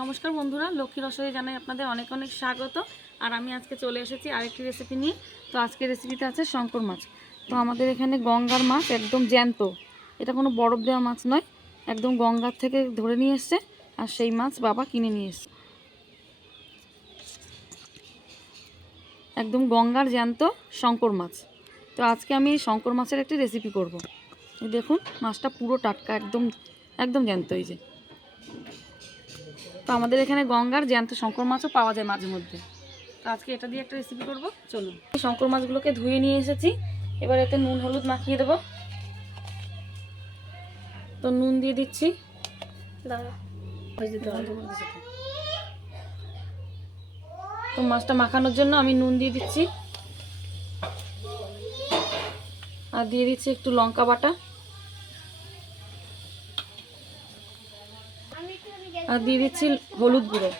নমস্কার বন্ধুরা, লক্ষ্মী রসয়ে জানাই আপনাদের অনেক অনেক স্বাগত। আর আমি আজকে চলে এসেছি আরেকটি রেসিপি নিয়ে। তো আজকের রেসিপিতে আছে শঙ্কর মাছ। তো আমাদের এখানে গঙ্গার মাছ একদম জ্যান্ত। এটা কোনো বরফ দেওয়া মাছ নয়, একদম গঙ্গার থেকে ধরে নিয়ে এসছে। আর সেই মাছ বাবা কিনে নিয়ে এসছে। একদম গঙ্গার জ্যান্ত শঙ্কর মাছ। তো আজকে আমি শঙ্কর মাছের একটি রেসিপি করব। দেখুন, মাছটা পুরো টাটকা, একদম একদম জ্যান্ত এই যে। তো আমাদের এখানে গঙ্গার জ্যান্ত শঙ্কর মাছও পাওয়া যায় মাঝে মধ্যে। তো আজকে এটা দিয়ে একটা রেসিপি করব, চলুন। শঙ্কর মাছগুলোকে ধুয়ে নিয়ে এসেছি। এবার এতে নুন, হলুদ মাখিয়ে দেব। তো নুন দিয়ে দিচ্ছি। তো মাছটা মাখানোর জন্য আমি নুন দিয়ে দিচ্ছি। আর দিয়ে দিচ্ছি একটু লঙ্কা বাটা। আর দিয়ে দিচ্ছি হলুদ গুঁড়ো।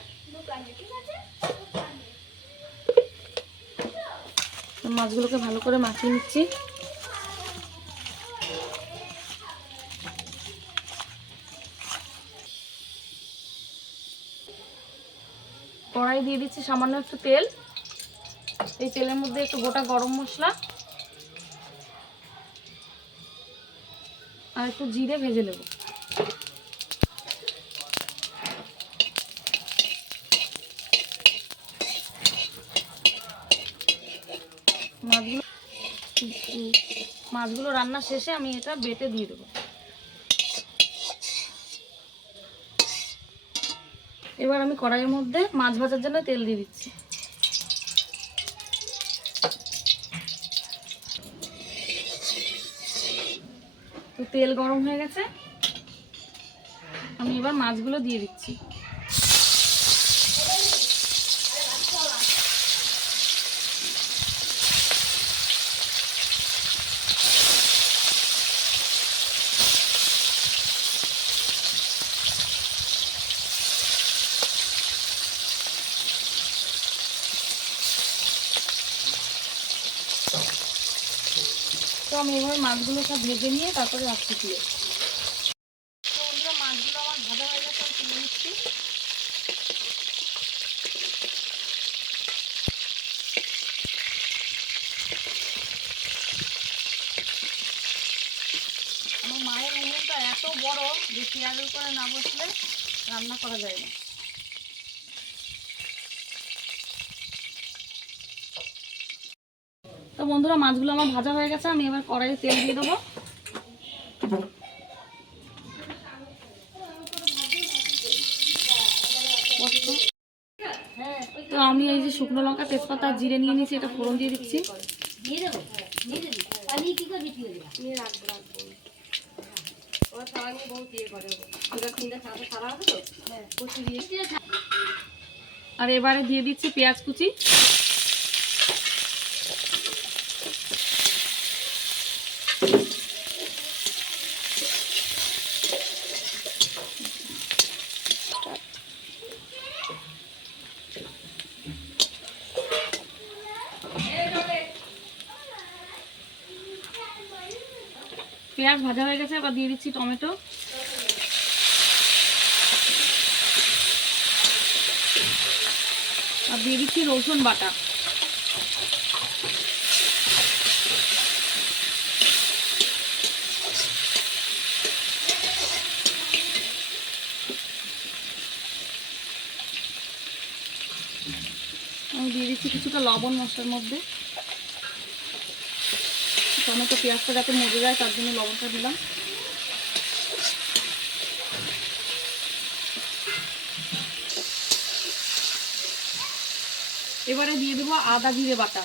মাছগুলোকে ভালো করে মাখিয়ে নিচ্ছি। কড়াই দিয়ে দিচ্ছি সামান্য একটু তেল। এই তেলের মধ্যে একটু গোটা গরম মশলা। আর একটু জিরে ভেজে নেব মাছগুলো মাছগুলো রান্না শেষে আমি এটা বেটে দিয়ে দেবো। এবার আমি কড়াইয়ের মধ্যে মাছ ভাজার জন্য তেল দিয়ে দিচ্ছি। তো তেল গরম হয়ে গেছে। আমি এবার মাছগুলো দিয়ে দিচ্ছি। তো আমি এবার মাছগুলো সব ভেজে নিয়ে তারপরে রাখছি দিয়ে মাছগুলো আমার আমার মায়ের উনুনটা এত বড় যে চেয়ারের উপরে না বসলে রান্না করা যায় না। বন্ধুরা মাছগুলো আমার ভাজা হয়ে গেছে আমি এবার কড়াইয়ে তেল দিয়ে দেবো। তো আমি এই যে শুকনো লঙ্কা তেজপাতা আর জিরে নিয়ে নিয়েছি এটা ফোড়ন দিয়ে দিচ্ছি। আর এবারে দিয়ে দিচ্ছি পেঁয়াজ কুচি। পেঁয়াজ ভাজা হয়ে গেছে এবার দিয়ে দিচ্ছি টমেটো। আর দিয়ে দিচ্ছি রসুন বাটা। আমি দিয়ে দিচ্ছি কিছুটা লবণ মশলার মধ্যে। টমেটো, পেঁয়াজটা যাতে মজে যায়, তার জন্য লবণটা দিলাম। এবারে দিয়ে দেবো আদা, জিরে বাটা।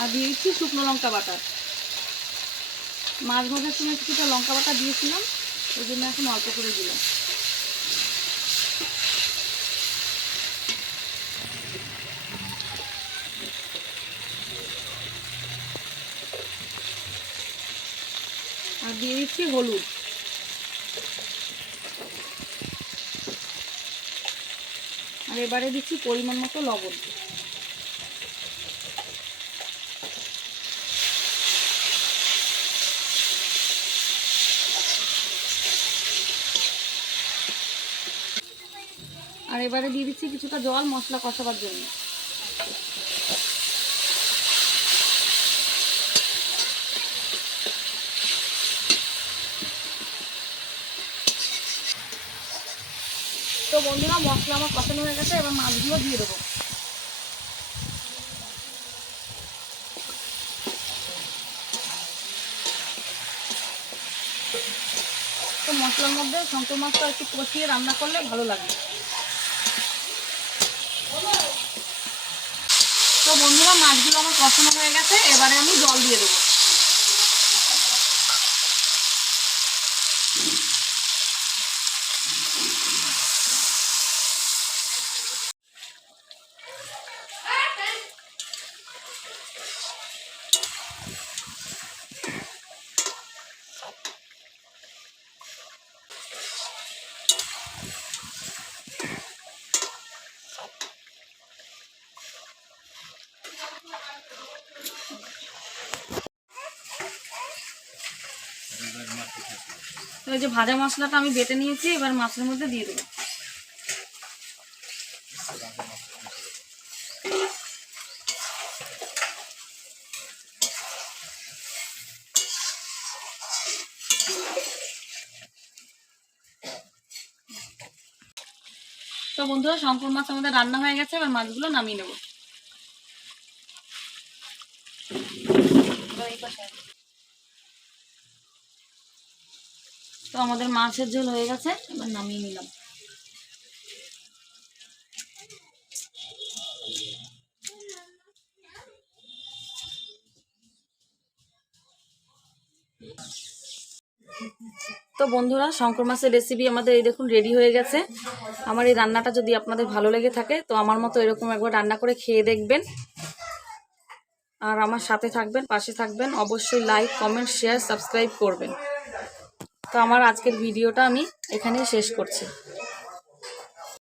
আর দিয়ে দিচ্ছি শুকনো লঙ্কা বাটা। মাছ ভাজার সময় কিছুটা লঙ্কা বাটা দিয়েছিলাম, ওই জন্য এখন অল্প করে দিলাম। আর দিয়ে দিচ্ছি হলুদ। আর এবারে দিচ্ছি পরিমাণ মতো লবণ। আর এবারে দিয়ে দিচ্ছি কিছুটা জল মশলা কষাবার জন্য। তো বন্ধুরা, মশলা আমার কষানো হয়ে গেছে, এবার মাছগুলো দিয়ে দেবো। তো মশলার মধ্যে শঙ্কর মাছটা একটু কষিয়ে রান্না করলে ভালো লাগে। তো বন্ধুরা মাছগুলো আমার কষানো হয়ে গেছে এবারে আমি জল দিয়ে দেবো। তো এই যে ভাজা মশলাটা আমি বেটে নিয়েছি, এবার মাছের মধ্যে দিয়ে দেবো। তো বন্ধুরা, শঙ্কর মাছ আমাদের রান্না হয়ে গেছে, এবার মাছগুলো নামিয়ে নেব। তো আমাদের মাছের ঝোল হয়ে গেছে, এবার নামিয়ে নিলাম। তো বন্ধুরা, শঙ্কর মাছের রেসিপি আমাদের এই দেখুন রেডি হয়ে গেছে। আমার এই রান্নাটা যদি আপনাদের ভালো লেগে থাকে, তো আমার মতো এরকম একবার রান্না করে খেয়ে দেখবেন। আর আমার সাথে থাকবেন, পাশে থাকবেন, অবশ্যই লাইক কমেন্ট শেয়ার সাবস্ক্রাইব করবেন। তো আমার আজকের ভিডিওটা আমি এখানেই শেষ করছি।